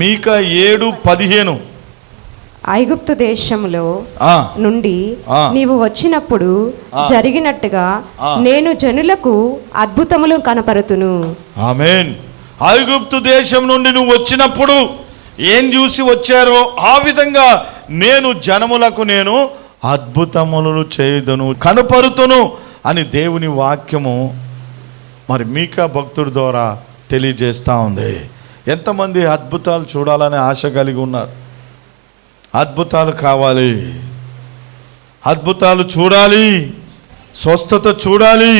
మీకా 7:15 ఐగుప్తు దేశంలో నుండి నీవు వచ్చినప్పుడు జరిగినట్టుగా నేను జనులకు అద్భుతములు కనపరుతును. ఆమేన్. ఐగుప్తు దేశం నుండి నువ్వు వచ్చినప్పుడు ఏం చూసి వచ్చారో ఆ విధంగా నేను జనములకు నేను అద్భుతములను చేయుదును, కనపరుతును అని దేవుని వాక్యము మరి మీకా భక్తుడి ద్వారా తెలియజేస్తూ ఉంది. ఎంతమంది అద్భుతాలు చూడాలనే ఆశ కలిగి ఉన్నారు? అద్భుతాలు కావాలి, అద్భుతాలు చూడాలి, స్వస్థత చూడాలి,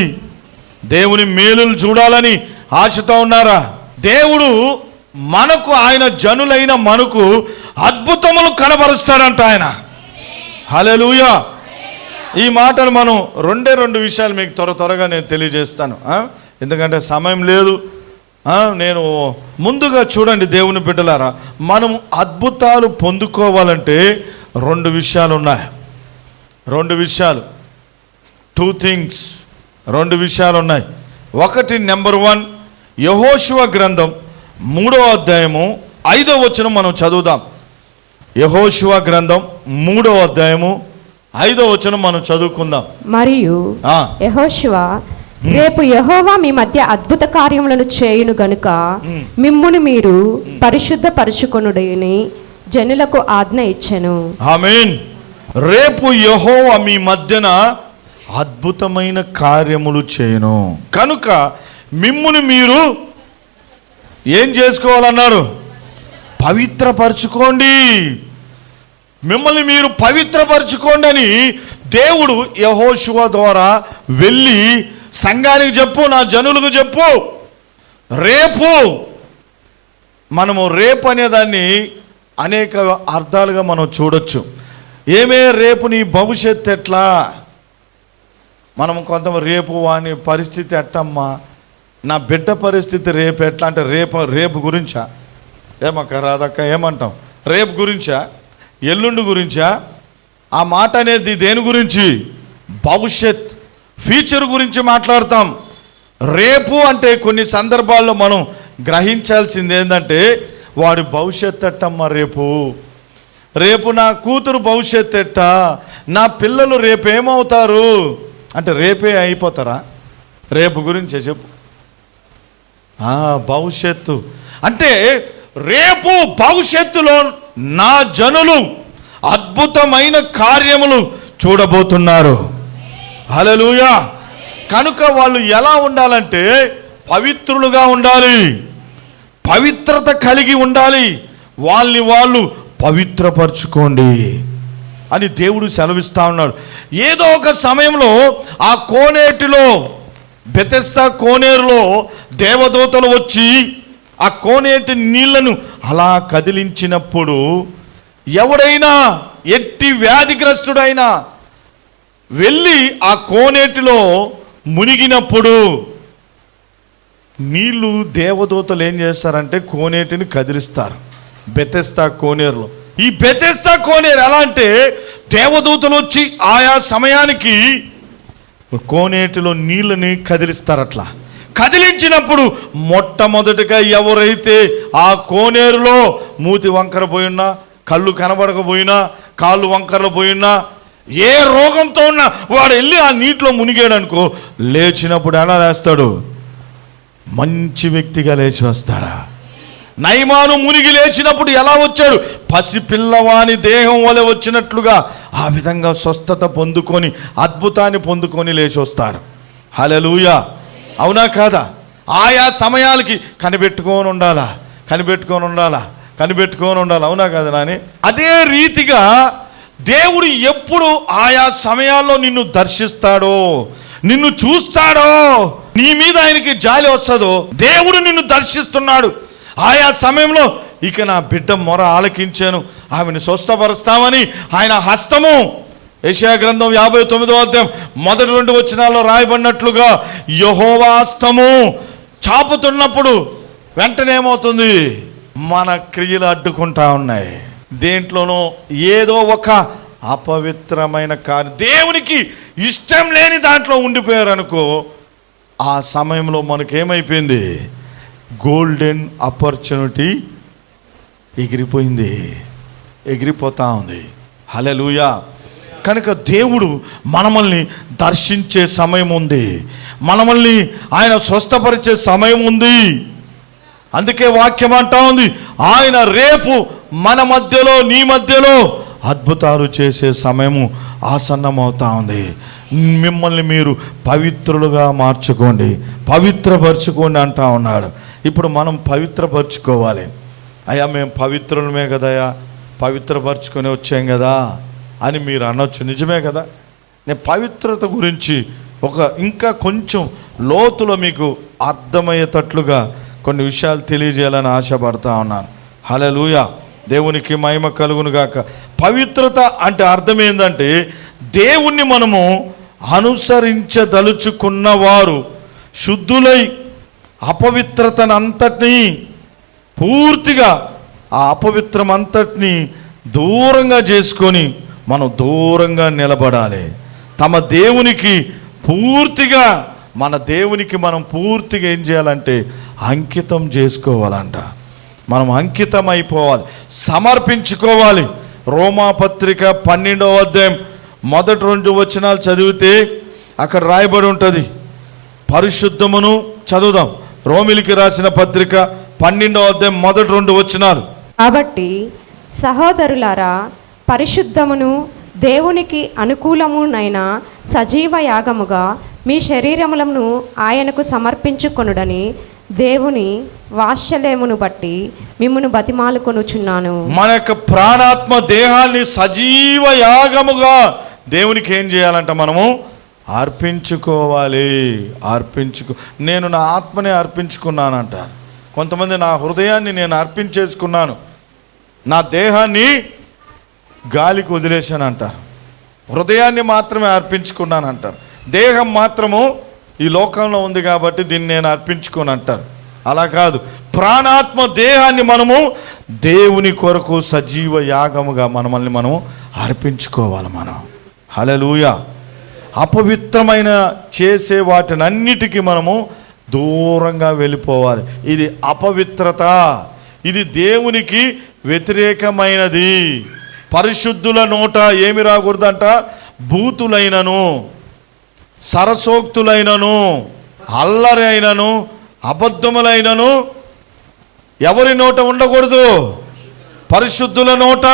దేవుని మేలులు చూడాలని ఆశతో ఉన్నారా? దేవుడు మనకు, ఆయన జనులైన మనకు అద్భుతములు కనబరుస్తాడంట ఆయన. హల్లెలూయా. ఈ మాటలు మనం రెండు విషయాలు మీకు త్వరగా నేను తెలియజేస్తాను, ఎందుకంటే సమయం లేదు. నేను ముందుగా చూడండి దేవుని బిడ్డలారా, మనం అద్భుతాలు పొందుకోవాలంటే 2 విషయాలు ఉన్నాయి. 2 విషయాలు, 2 థింగ్స్, 2 విషయాలు ఉన్నాయి. ఒకటి, నెంబర్ 1, యెహోషువ గ్రంథం 3వ అధ్యాయము 5వ వచనం మనం చదువుదాం. యెహోషువ గ్రంథం 3వ అధ్యాయము 5వ వచనం మనం చదువుకుందాం. మరియు యెహోషువ, రేపు యెహోవా మీ మధ్య అద్భుత కార్యములను చేయును గనుక మిమ్మును మీరు పరిశుద్ధ పరచుకొనుడని జనులకు ఆజ్ఞ ఇచ్చెను. ఆమేన్. రేపు యెహోవా మీ మధ్యన అద్భుతమైన కార్యములు చేయును కనుక మిమ్మును మీరు ఏం చేసుకోవాలన్నారు? పవిత్రపరచుకోండి. మిమ్మల్ని మీరు పవిత్రపరచుకోండి అని దేవుడు యెహోషువ ద్వారా వెళ్ళి సంఘానికి చెప్పు, నా జనులకు చెప్పు. రేపు మనము రేపు అనేదాన్ని అనేక అర్థాలుగా మనం చూడొచ్చు. ఏమే రేపు నీ భవిష్యత్తు ఎట్లా? మనం కొంతమంది రేపు వాని పరిస్థితి ఎట్టమ్మా, నా బిడ్డ పరిస్థితి రేపు ఎట్లా అంటే రేపు గురించా? ఏమక్క రాదక్క ఏమంటాం? రేపు గురించా, ఎల్లుండి గురించా? ఆ మాట అనేది దేని గురించి? భవిష్యత్, ఫ్యూచర్ గురించి మాట్లాడతాం. రేపు అంటే కొన్ని సందర్భాల్లో మనం గ్రహించాల్సింది ఏంటంటే వాడి భవిష్యత్తు ఎట్టమ్మా రేపు నా కూతురు భవిష్యత్తు ఎట్ట, నా పిల్లలు రేపు ఏమవుతారు అంటే రేపే అయిపోతారా? రేపు గురించే చెప్పు. భవిష్యత్తు అంటే రేపు భవిష్యత్తులో నా జనులు అద్భుతమైన కార్యములు చూడబోతున్నారు. హల్లెలూయా. కనుక వాళ్ళు ఎలా ఉండాలంటే పవిత్రులుగా ఉండాలి, పవిత్రత కలిగి ఉండాలి. వాళ్ళని వాళ్ళు పవిత్రపరచుకోండి అని దేవుడు సెలవిస్తా ఉన్నాడు. ఏదో ఒక సమయంలో ఆ కోనేటిలో, బెతెస్దా కోనేరులో దేవదూతలు వచ్చి ఆ కోనేటి నీళ్లను అలా కదిలించినప్పుడు ఎవడైనా ఎట్టి వ్యాధిగ్రస్తుడైనా వెళ్ళి ఆ కోనేటిలో మునిగినప్పుడు నీళ్లు దేవదూతలు ఏం చేస్తారంటే కోనేటిని కదిలిస్తారు. బెతెస్దా కోనేరులో, ఈ బెతెస్దా కోనేరు ఎలా అంటే దేవదూతలు వచ్చి ఆయా సమయానికి కోనేటిలో నీళ్ళని కదిలిస్తారు. అట్లా కదిలించినప్పుడు మొట్టమొదటిగా ఎవరైతే ఆ కోనేరులో మూతి వంకర పోయినా, కళ్ళు కనబడకపోయినా, కాళ్ళు వంకరలు పోయినా, ఏ రోగంతో ఉన్నా వాడు వెళ్ళి ఆ నీటిలో మునిగాడు అనుకో, లేచినప్పుడు ఎలా లేస్తాడు? మంచి వ్యక్తిగా లేచి వస్తాడా? నయమాను మునిగి లేచినప్పుడు ఎలా వచ్చాడు? పసిపిల్లవాని దేహం వలె వచ్చినట్లుగా ఆ విధంగా స్వస్థత పొందుకొని అద్భుతాన్ని పొందుకొని లేచి వస్తాడు. హల్లెలూయా. అవునా కాదా? ఆయా సమయాలకి కనిపెట్టుకొని ఉండాలా. అవునా కాదా నాని? అదే రీతిగా దేవుడు ఎప్పుడు ఆయా సమయాల్లో నిన్ను దర్శిస్తాడో, నిన్ను చూస్తాడో, నీ మీద ఆయనకి జాలి వస్తుందో, దేవుడు నిన్ను దర్శిస్తున్నాడు. ఆయా సమయంలో ఇక నా బిడ్డ మొర ఆలకించాను, ఆమెను స్వస్థపరుస్తామని ఆయన హస్తము, యెషయా గ్రంథం 59వ అధ్యాయం మొదటి 2 వచనాల్లో రాయబడినట్లుగా యెహోవా హస్తము చాపుతున్నప్పుడు వెంటనే ఏమవుతుంది? మన క్రియలు అడ్డుకుంటా ఉన్నాయి. దేంట్లోనో ఏదో ఒక అపవిత్రమైన కార్యం, దేవునికి ఇష్టం లేని దాంట్లో ఉండిపోయారు అనుకో, ఆ సమయంలో మనకేమైపోయింది? గోల్డెన్ ఆపర్చునిటీ ఎగిరిపోయింది, ఎగిరిపోతా ఉంది. హల్లెలూయా. కనుక దేవుడు మనల్ని దర్శించే సమయం ఉంది, మనల్ని ఆయన స్వస్థపరిచే సమయం ఉంది. అందుకే వాక్యం అంటా ఉంది, ఆయన రేపు మన మధ్యలో, నీ మధ్యలో అద్భుతాలు చేసే సమయము ఆసన్నమవుతా ఉంది. మిమ్మల్ని మీరు పవిత్రులుగా మార్చుకోండి, పవిత్రపరచుకోండి అంటా ఉన్నాడు. ఇప్పుడు మనం పవిత్రపరచుకోవాలి. అయ్యా మేము పవిత్రులమే కదయ్యా, పవిత్రపరచుకొని వచ్చాం కదా అని మీరు అనొచ్చు. నిజమే కదా. నేను పవిత్రత గురించి ఇంకా కొంచెం లోతులో మీకు అర్థమయ్యేటట్లుగా కొన్ని విషయాలు తెలియజేయాలని ఆశపడతా ఉన్నాను. హల్లెలూయా. దేవునికి మహిమ కలుగును గాక. పవిత్రత అంటే అర్థం ఏంటంటే, దేవుణ్ణి మనము అనుసరించదలుచుకున్న వారు శుద్ధులై అపవిత్రతనంతటినీ పూర్తిగా, ఆ అపవిత్రం అంతటినీ దూరంగా చేసుకొని మనం దూరంగా నిలబడాలి. తమ దేవునికి పూర్తిగా, మన దేవునికి మనం పూర్తిగా ఏం చేయాలంటే అంకితం చేసుకోవాలంట. మనం అంకితం అయిపోవాలి, సమర్పించుకోవాలి. రోమాపత్రిక 12వ అధ్యాయం మొదటి 2 వచనాలు చదివితే అక్కడ రాయబడి ఉంటుంది. పరిశుద్ధమును చదువుదాం. రోమిలికి రాసిన పత్రిక 12వ అధ్యాయం మొదటి 2 వచనాలు. కాబట్టి సహోదరులారా, పరిశుద్ధమును దేవునికి అనుకూలమునైన సజీవ యాగముగా మీ శరీరములను ఆయనకు సమర్పించుకొనుడని దేవుని వాత్సల్యమును బట్టి మిమ్మును బతిమాలుకొనుచున్నాను. మన యొక్క ప్రాణాత్మ దేహాన్ని సజీవ యాగముగా దేవునికి ఏం చేయాలంట? మనము అర్పించుకోవాలి. నేను నా ఆత్మనే అర్పించుకున్నానంట. కొంతమంది నా హృదయాన్ని నేను అర్పించేసుకున్నాను, నా దేహాన్ని గాలికి వదిలేశాను అంటారు. హృదయాన్ని మాత్రమే అర్పించుకున్నాను అంటారు. దేహం మాత్రము ఈ లోకంలో ఉంది కాబట్టి దీన్ని నేను అర్పించుకోను అంటారు. అలా కాదు, ప్రాణాత్మ దేహాన్ని మనము దేవుని కొరకు సజీవ యాగముగా మనల్ని మనము అర్పించుకోవాలి. మనం హల్లెలూయా. అపవిత్రమైన చేసే వాటినన్నిటికీ మనము దూరంగా వెళ్ళిపోవాలి. ఇది అపవిత్రత, ఇది దేవునికి వ్యతిరేకమైనది. పరిశుద్ధుల నోట ఏమి రాకూడదంట? బూతులైనను, సరసోక్తులైనను, అల్లరి అయినను, అబద్ధములైనను ఎవరి నోట ఉండకూడదు? పరిశుద్ధుల నోట.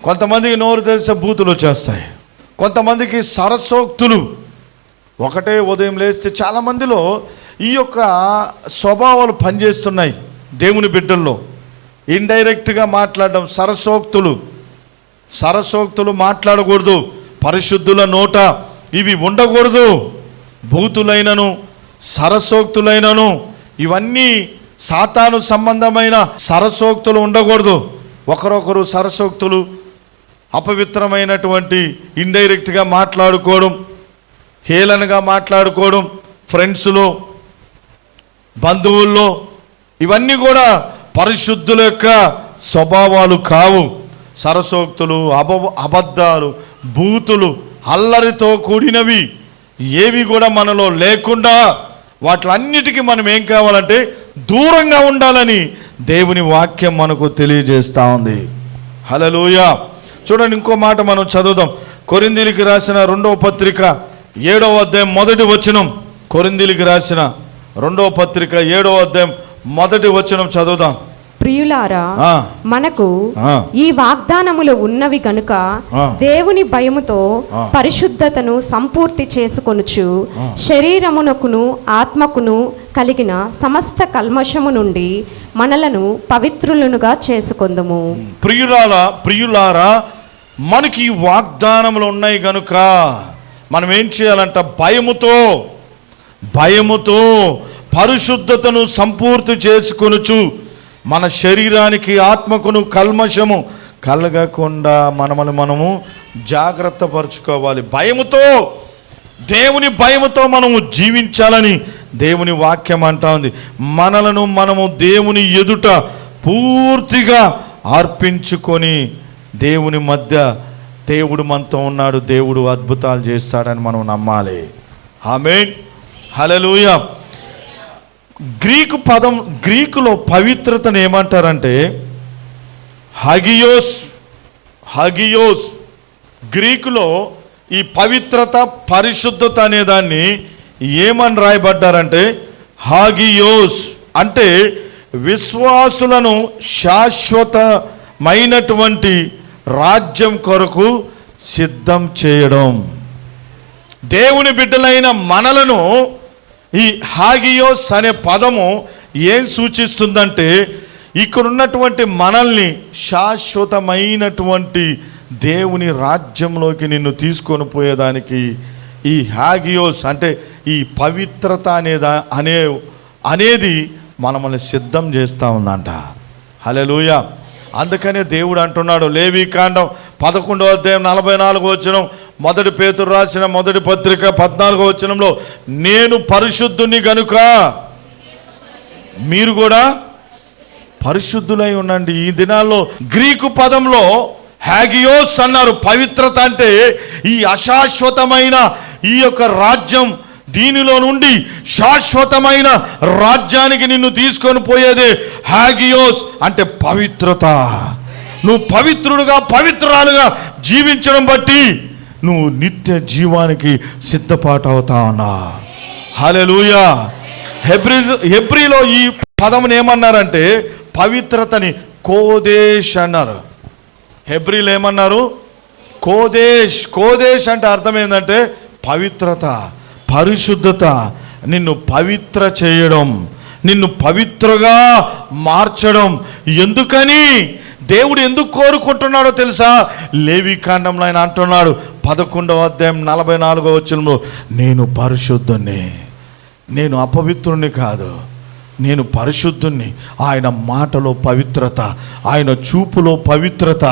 కొంతమందికి నోరు తెలిసే బూతులు వచ్చేస్తాయి, కొంతమందికి సరసోక్తులు. ఒకటే ఉదయం లేస్తే చాలామందిలో ఈ యొక్క స్వభావాలు పనిచేస్తున్నాయి. దేవుని బిడ్డల్లో ఇండైరెక్ట్గా మాట్లాడడం, సరసోక్తులు మాట్లాడకూడదు. పరిశుద్ధుల నోట ఇవి ఉండకూడదు. బూతులైనను, సరసోక్తులైనను, ఇవన్నీ సాతాను సంబంధమైన సరసోక్తులు ఉండకూడదు. ఒకరొకరు సరసోక్తులు, అపవిత్రమైనటువంటి ఇండైరెక్ట్గా మాట్లాడుకోవడం, హేళనగా మాట్లాడుకోవడం, ఫ్రెండ్స్లో, బంధువుల్లో, ఇవన్నీ కూడా పరిశుద్ధుల యొక్క స్వభావాలు కావు. సరసోక్తులు, అబద్ధాలు, బూతులు, అల్లరితో కూడినవి ఏవి కూడా మనలో లేకుండా వాటిలన్నిటికీ మనం ఏం కావాలంటే దూరంగా ఉండాలని దేవుని వాక్యం మనకు తెలియజేస్తూ ఉంది. హల్లెలూయా. చూడండి, ఇంకో మాట మనం చదువుదాం. కొరింథీయులకు రాసిన 2వ పత్రిక 7వ అధ్యాయం మొదటి వచనం. కొరింథీయులకు రాసిన 2వ పత్రిక 7వ అధ్యాయం మొదటి వచనం చదువుదాం. ప్రియులారా, మనకు ఈ వాగ్దానములు ఉన్నవి గనుక దేవుని భయముతో పరిశుద్ధతను సంపూర్తి చేసుకొనుచు శరీరమునకును ఆత్మకును కలిగిన సమస్త కల్మషము నుండి మనలను పవిత్రులనుగా చేసుకొందుము. ప్రియులారా, మనకి ఈ వాగ్దానములు ఉన్నాయి గనుక మనం ఏం చేయాలంట? భయముతో పరిశుద్ధతను సంపూర్తి చేసుకొనుచు మన శరీరానికి ఆత్మకును కల్మషము కలగకుండా మనము జాగ్రత్త పరుచుకోవాలి. దేవుని భయముతో మనము జీవించాలని దేవుని వాక్యం అంటా ఉంది. మనము దేవుని ఎదుట పూర్తిగా అర్పించుకొని దేవుని మధ్య దేవుడు మనతో ఉన్నాడు, దేవుడు అద్భుతాలు చేస్తాడని మనం నమ్మాలి. ఆమేన్. హల్లెలూయా. గ్రీకులో పవిత్రతను ఏమంటారంటే హగియోస్ గ్రీకులో ఈ పవిత్రత, పరిశుద్ధత అనేదాన్ని ఏమని రాయబడ్డారంటే హాగియోస్ అంటే విశ్వాసులను శాశ్వతమైనటువంటి రాజ్యం కొరకు సిద్ధం చేయడం. దేవుని బిడ్డలైన మనలను ఈ హాగియోస్ అనే పదము ఏం సూచిస్తుందంటే ఇక్కడ ఉన్నటువంటి మనల్ని శాశ్వతమైనటువంటి దేవుని రాజ్యంలోకి నిన్ను తీసుకొని పోయేదానికి ఈ హాగియోస్ అంటే ఈ పవిత్రత అనేది మనల్ని సిద్ధం చేస్తూ ఉందంట. హల్లెలూయా. అందుకనే దేవుడు అంటున్నాడు లేవీకాండం 11వ అధ్యాయం 44వ వచనం, మొదటి పేతురు రాసిన మొదటి పత్రిక 14వ వచనంలో, నేను పరిశుద్ధుని గనుక మీరు కూడా పరిశుద్ధులై ఉండండి. ఈ దినాల్లో గ్రీకు పదంలో హ్యాగియోస్ అన్నారు. పవిత్రత అంటే ఈ అశాశ్వతమైన ఈ యొక్క రాజ్యం, దీనిలో నుండి శాశ్వతమైన రాజ్యానికి నిన్ను తీసుకొని పోయేదే హ్యాగియోస్ అంటే పవిత్రత. నువ్వు పవిత్రుడుగా, పవిత్రాలుగా జీవించడం బట్టి నువ్వు నిత్య జీవానికి సిద్ధపాటు అవుతా ఉన్నా. హల్లెలూయా. హెబ్రీలో ఈ పదమును ఏమన్నారంటే పవిత్రతని కోదేశ్ అన్నారు. హెబ్రీలు ఏమన్నారు? కోదేశ్ అంటే అర్థం ఏంటంటే పవిత్రత, పరిశుద్ధత, నిన్ను పవిత్ర చేయడం, నిన్ను పవిత్రగా మార్చడం. ఎందుకని దేవుడు ఎందుకు కోరుకుంటున్నాడో తెలుసా? లేవీకాండంలో ఆయన అంటున్నాడు 11వ అధ్యాయం 44వ వచనంలో, నేను పరిశుద్ధుణ్ణి, నేను అపవిత్రుణ్ణి కాదు, నేను పరిశుద్ధుణ్ణి. ఆయన మాటలో పవిత్రత, ఆయన చూపులో పవిత్రత,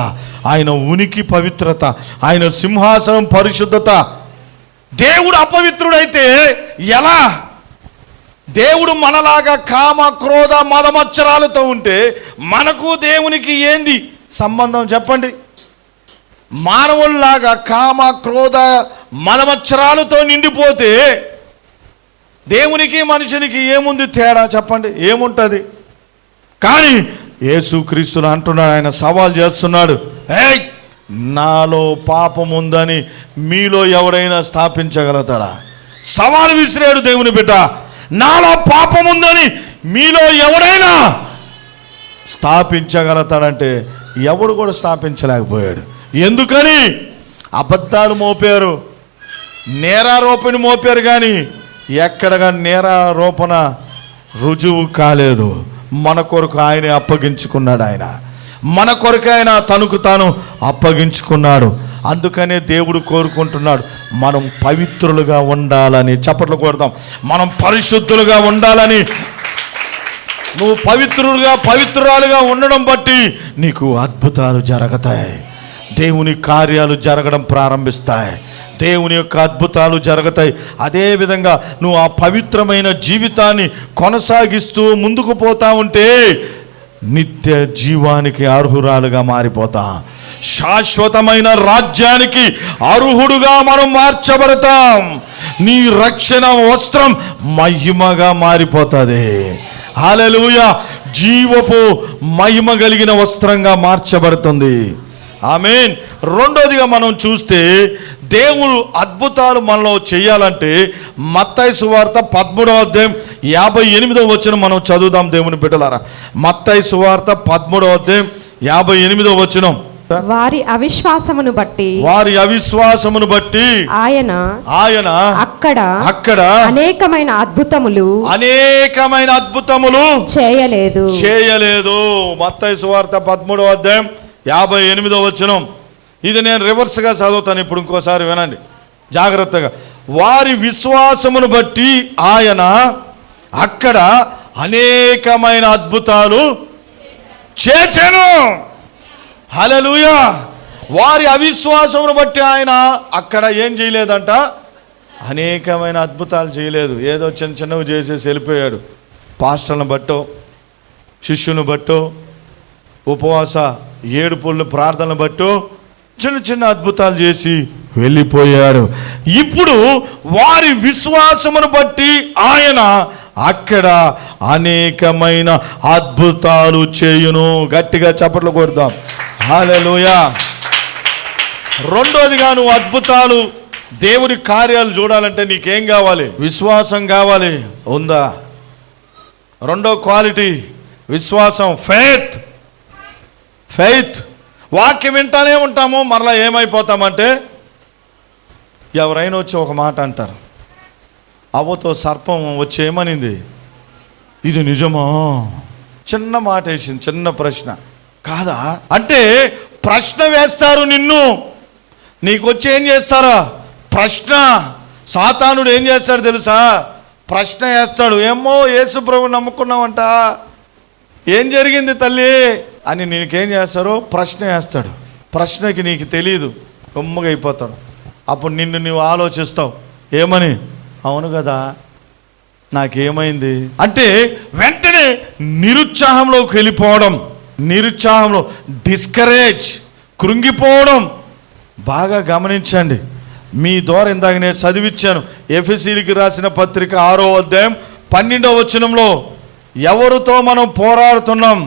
ఆయన ఉనికి పవిత్రత, ఆయన సింహాసనం పరిశుద్ధత. దేవుడు అపవిత్రుడైతే ఎలా? దేవుడు మనలాగా కామ, క్రోధ, మదమచ్చరాలతో ఉంటే మనకు దేవునికి ఏంది సంబంధం చెప్పండి? మానవుల్లాగా కామ, క్రోధ, మదమచ్చరాలతో నిండిపోతే దేవునికి మనుషునికి ఏముంది తేడా చెప్పండి? ఏముంటుంది? కానీ యేసుక్రీస్తును అంటున్నాడు, ఆయన సవాల్ చేస్తున్నాడు, ఏయ్ నాలో పాపం ఉందని మీలో ఎవరైనా స్థాపించగలుగుతాడా? సవాల్ విసిరాడు దేవుని బిడ్డ. నాలో పాపం ఉందని మీలో ఎవరైనా స్థాపించగలుగుతాడంటే ఎవడు కూడా స్థాపించలేకపోయాడు. ఎందుకని? అబద్ధాలు మోపారు, నేరారోపణ మోపారు, కానీ ఎక్కడగా నేరారోపణ రుజువు కాలేదు. మన కొరకు ఆయనే అప్పగించుకున్నాడు. ఆయన మన కొరకు ఆయన తనకు తాను అప్పగించుకున్నాడు. అందుకనే దేవుడు కోరుకుంటున్నాడు మనం పవిత్రులుగా ఉండాలని. చప్పట్లు కొడదాం. మనం పరిశుద్ధులుగా ఉండాలని. నువ్వు పవిత్రులుగా, పవిత్రురాలుగా ఉండడం బట్టి నీకు అద్భుతాలు జరుగుతాయి, దేవుని కార్యాలు జరగడం ప్రారంభిస్తాయి, దేవుని యొక్క అద్భుతాలు జరుగుతాయి. అదేవిధంగా నువ్వు ఆ పవిత్రమైన జీవితాన్ని కొనసాగిస్తూ ముందుకు పోతా ఉంటే నిత్య జీవానికి అర్హురాలుగా మారిపోతా, శాశ్వతమైన రాజ్యానికి అర్హుడుగా మనం మార్చబడతాం. నీ రక్షణ వస్త్రం మహిమగా మారిపోతుంది. హల్లెలూయా. జీవపు మహిమ కలిగిన వస్త్రంగా మార్చబడుతుంది. ఆమేన్. రెండోదిగా మనం చూస్తే దేవుడు అద్భుతాలు మనలో చేయాలంటే మత్తయి సువార్త 13వ అధ్యాయం 58వ వచనం మనం చదువుదాం దేవుని బిడ్డలారా. మత్తయి సువార్త 13వ అధ్యాయం 58వ వచనం. వారి అవిశ్వాసమును బట్టి ఆయన అక్కడ అనేకమైన అద్భుతములు చేయలేదు. మత్తయి సువార్త 13వ అధ్యాయం 58వ వచనం. ఇది నేను రివర్స్గా చదువుతాను ఇప్పుడు, ఇంకోసారి వినండి జాగ్రత్తగా. వారి విశ్వాసమును బట్టి ఆయన అక్కడ అనేకమైన అద్భుతాలు చేశాను. హల్లెలూయా. వారి అవిశ్వాసమును బట్టి ఆయన అక్కడ ఏం చేయలేదంట? అనేకమైన అద్భుతాలు చేయలేదు. ఏదో చిన్న చిన్నవి చేసేసి వెళ్ళిపోయాడు. పాస్టర్లను బట్టో, శిష్యుని బట్టో, ఉపవాస ఏడుపులను ప్రార్థనలు బట్టో చిన్న చిన్న అద్భుతాలు చేసి వెళ్ళిపోయాడు. ఇప్పుడు వారి విశ్వాసమును బట్టి ఆయన అక్కడ అనేకమైన అద్భుతాలు చేయును. గట్టిగా చప్పట్లు కొడదాం. హల్లెలూయా. రెండోదిగా నువ్వు అద్భుతాలు, దేవుని కార్యాలు చూడాలంటే నీకేం కావాలి? విశ్వాసం కావాలి. ఉందా? రెండో క్వాలిటీ విశ్వాసం, ఫెయిత్. వాక్యం వింటానే ఉంటాము, మరలా ఏమైపోతామంటే ఎవరైనా వచ్చి ఒక మాట అంటారు. అవ్వతో సర్పం వచ్చి ఏమనింది? ఇది నిజమా? చిన్న మాట వేసింది, చిన్న ప్రశ్న. కాదా అంటే ప్రశ్న వేస్తారు నిన్ను. నీకు వచ్చి ఏం చేస్తారా? ప్రశ్న. సాతానుడు ఏం చేస్తాడు తెలుసా? ప్రశ్న వేస్తాడు. ఏమో యేసు ప్రభు నమ్ముకున్నావంట, ఏం జరిగింది తల్లి అని నీకేం చేస్తారో ప్రశ్న వేస్తాడు. ప్రశ్నకి నీకు తెలియదు, గమ్ముగా అయిపోతాడు. అప్పుడు నిన్ను నువ్వు ఆలోచిస్తావు, ఏమని? అవును కదా, నాకేమైంది అంటే వెంటనే నిరుత్సాహంలోకి వెళ్ళిపోవడం, నిరుత్సాహంలో డిస్కరేజ్, కృంగిపోవడం. బాగా గమనించండి. మీ ద్వారా ఇందాక నేను చదివించాను, ఎఫెసీయులకు రాసిన పత్రిక 6వ అధ్యాయం 12వ వచనంలో ఎవరితో మనం పోరాడుతున్నాం,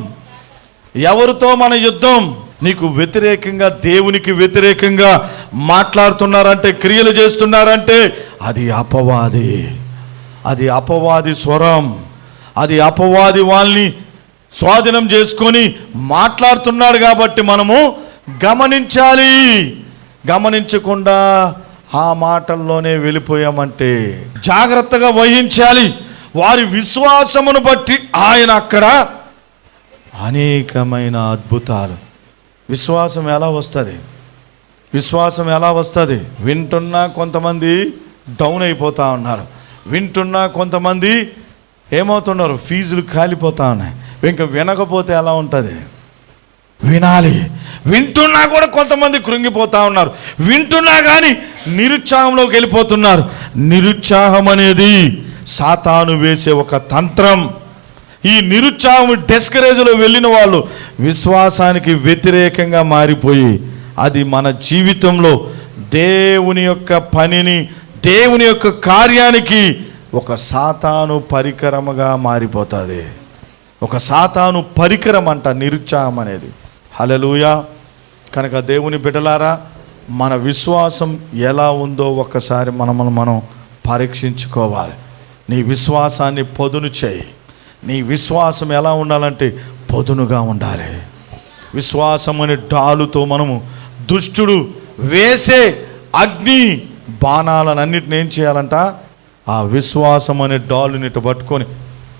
ఎవరితో మన యుద్ధం? నీకు వ్యతిరేకంగా, దేవునికి వ్యతిరేకంగా మాట్లాడుతున్నారంటే, క్రియలు చేస్తున్నారంటే అది అపవాది. అది అపవాది స్వరం. అది అపవాది వాళ్ళని స్వాధీనం చేసుకొని మాట్లాడుతున్నాడు. కాబట్టి మనము గమనించాలి. గమనించకుండా ఆ మాటల్లోనే వెళ్ళిపోయామంటే జాగ్రత్తగా వహించాలి. వారి విశ్వాసమును బట్టి ఆయన అక్కడ అనేకమైన అద్భుతాలు. విశ్వాసం ఎలా వస్తుంది? విశ్వాసం ఎలా వస్తుంది? వింటున్నా కొంతమంది డౌన్ అయిపోతూ ఉన్నారు, వింటున్నా కొంతమంది ఏమవుతున్నారు? ఫీజులు కాలిపోతూ ఉన్నాయి. ఇంకా వినకపోతే ఎలా ఉంటుంది? వినాలి. వింటున్నా కూడా కొంతమంది కృంగిపోతూ ఉన్నారు, వింటున్నా కానీ నిరుత్సాహంలోకి వెళ్ళిపోతున్నారు. నిరుత్సాహం అనేది సాతాను వేసే ఒక తంత్రం. ఈ నిరుత్సాహం, డిస్కరేజ్లో వెళ్ళిన వాళ్ళు విశ్వాసానికి వ్యతిరేకంగా మారిపోయి అది మన జీవితంలో దేవుని యొక్క పనిని, దేవుని యొక్క కార్యానికి ఒక సాతాను పరికరముగా మారిపోతుంది. ఒక సాతాను పరికరం అంట నిరుత్సాహం అనేది. హల్లెలూయా. కనుక దేవుని బిడ్డలారా, మన విశ్వాసం ఎలా ఉందో ఒక్కసారి మనం పరీక్షించుకోవాలి. నీ విశ్వాసాన్ని పదును చేయి. నీ విశ్వాసం ఎలా ఉండాలంటే పదునుగా ఉండాలి. విశ్వాసం అనే డాలుతో మనము దుష్టుడు వేసే అగ్ని బాణాలన్నిటిని ఏం చేయాలంట? ఆ విశ్వాసం అనే డాలుని ఇటు పట్టుకొని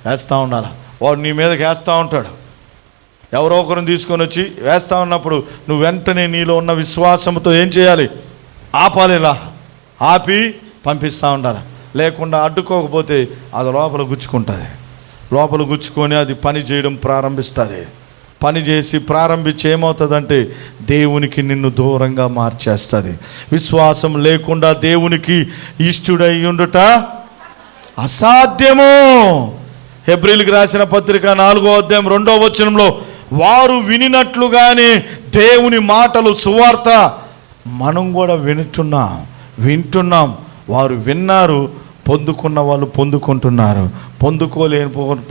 వేస్తూ ఉండాలి. వాడు నీ మీదకి వేస్తూ ఉంటాడు. ఎవరో ఒకరిని తీసుకొని వచ్చి వేస్తూ ఉన్నప్పుడు నువ్వు వెంటనే నీలో ఉన్న విశ్వాసంతో ఏం చేయాలి? ఆపాలిలా ఆపి పంపిస్తూ ఉండాలి. లేకుండా అడ్డుకోకపోతే అది లోపల గుచ్చుకుంటుంది. లోపల గుచ్చుకొని అది పని చేయడం ప్రారంభిస్తుంది. పని చేసి ప్రారంభించి ఏమవుతుందంటే దేవునికి నిన్ను దూరంగా మార్చేస్తుంది. విశ్వాసం లేకుండా దేవునికి ఇష్టుడై ఉండుట అసాధ్యము. హెబ్రీయులకు రాసిన పత్రిక 4వ అధ్యాయం 2వ వచనంలో వారు వినినట్లుగానే దేవుని మాటలు, సువార్త మనం కూడా వింటున్నాం. వారు విన్నారు, పొందుకున్న వాళ్ళు పొందుకుంటున్నారు,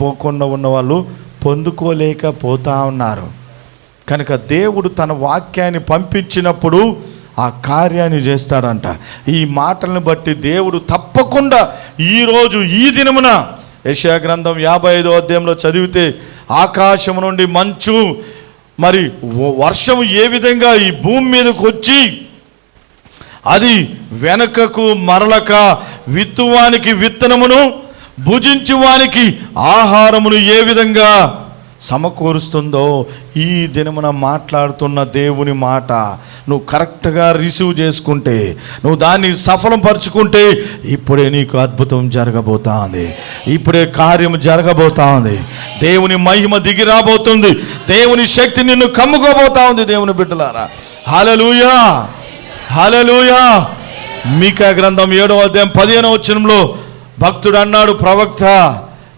పోకుండా ఉన్న వాళ్ళు పొందుకోలేకపోతా ఉన్నారు. కనుక దేవుడు తన వాక్యాన్ని పంపించినప్పుడు ఆ కార్యాన్ని చేస్తాడంట. ఈ మాటలను బట్టి దేవుడు తప్పకుండా ఈరోజు ఈ దినమున యెషయా గ్రంథం 55వ అధ్యాయంలో చదివితే ఆకాశం నుండి మంచు, మరి వర్షం ఏ విధంగా ఈ భూమి మీదకు వచ్చి అది వెనకకు మరలక విత్తువానికి విత్తనమును, భుజించువానికి ఆహారమును ఏ విధంగా సమకూరుస్తుందో ఈ దినమున మాట్లాడుతున్న దేవుని మాట నువ్వు కరెక్ట్గా రిసీవ్ చేసుకుంటే, నువ్వు దాన్ని సఫలం పరుచుకుంటే ఇప్పుడే నీకు అద్భుతం జరగబోతా ఉంది. ఇప్పుడే కార్యం జరగబోతా ఉంది. దేవుని మహిమ దిగి రాబోతుంది. దేవుని శక్తి నిన్ను కమ్ముకోబోతా ఉంది. దేవుని బిడ్డలారా, హల్లెలూయా, హల్లెలూయా. మీకా గ్రంథం 7వ అధ్యాయం 15వ వచనంలో భక్తుడు అన్నాడు, ప్రవక్త,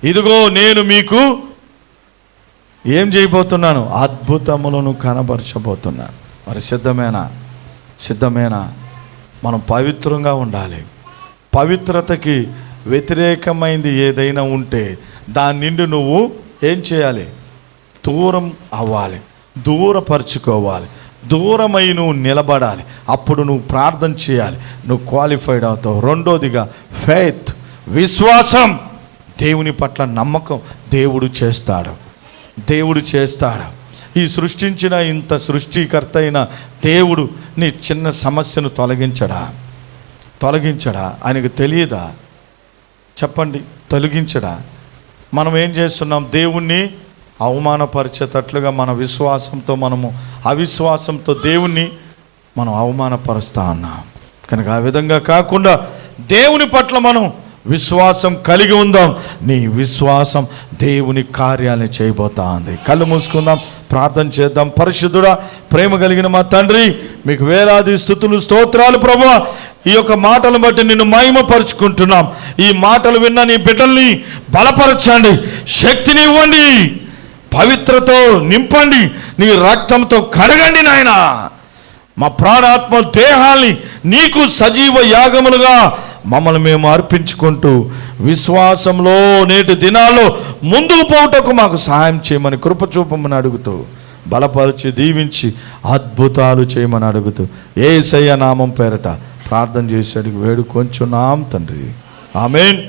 ఇదిగో నేను మీకు ఏం చేయబోతున్నాను? అద్భుతములను కనబరచబోతున్నాను. మరి సిద్ధమేనా? మనం పవిత్రంగా ఉండాలి. పవిత్రతకి వ్యతిరేకమైంది ఏదైనా ఉంటే దాని నుండి నువ్వు ఏం చేయాలి? దూరం అవ్వాలి, దూరపరుచుకోవాలి, దూరమై నువ్వు నిలబడాలి. అప్పుడు నువ్వు ప్రార్థన చేయాలి, నువ్వు క్వాలిఫైడ్ అవుతావు. రెండోదిగా ఫెయిత్, విశ్వాసం, దేవుని పట్ల నమ్మకం. దేవుడు చేస్తాడు, దేవుడు చేస్తాడు. ఈ సృష్టించిన ఇంత సృష్టికర్త అయిన దేవుడు నీ చిన్న సమస్యను తొలగించడా? ఆయనకు తెలియదా? చెప్పండి, తొలగించడా? మనం ఏం చేస్తున్నాం? దేవుణ్ణి అవమానపరిచేటట్లుగా మన విశ్వాసంతో మనము అవిశ్వాసంతో దేవుణ్ణి మనం అవమానపరుస్తా ఉన్నాం. కనుక ఆ విధంగా కాకుండా దేవుని పట్ల మనం విశ్వాసం కలిగి ఉందాం. నీ విశ్వాసం దేవుని కార్యాలను చేయబోతా ఉంది. కళ్ళు మూసుకుందాం, ప్రార్థన చేద్దాం. పరిశుద్ధుడా, ప్రేమ కలిగిన మా తండ్రి, మీకు వేలాది స్తుతులు, స్తోత్రాలు ప్రభువా. ఈ యొక్క మాటలను బట్టి నిన్ను మహిమపరుచుకుంటున్నాం. ఈ మాటలు విన్న నీ బిడ్డల్ని బలపరచండి, శక్తిని ఇవ్వండి, పవిత్రతో నింపండి, నీ రక్తంతో కడగండి నాయనా. మా ప్రాణాత్మ దేహాల్ని నీకు సజీవ యాగములుగా మమ్మల్ని మేము అర్పించుకుంటూ విశ్వాసంలో నేటి దినాల్లో ముందుకు పోవుటకు మాకు సహాయం చేయమని కృప చూపమని అడుగుతూ, బలపరిచి దీవించి అద్భుతాలు చేయమని అడుగుతూ యేసయ్య నామం పేరట ప్రార్థన చేసి అడిగి వేడుకొంచున్నాం తండ్రి. ఆమేన్.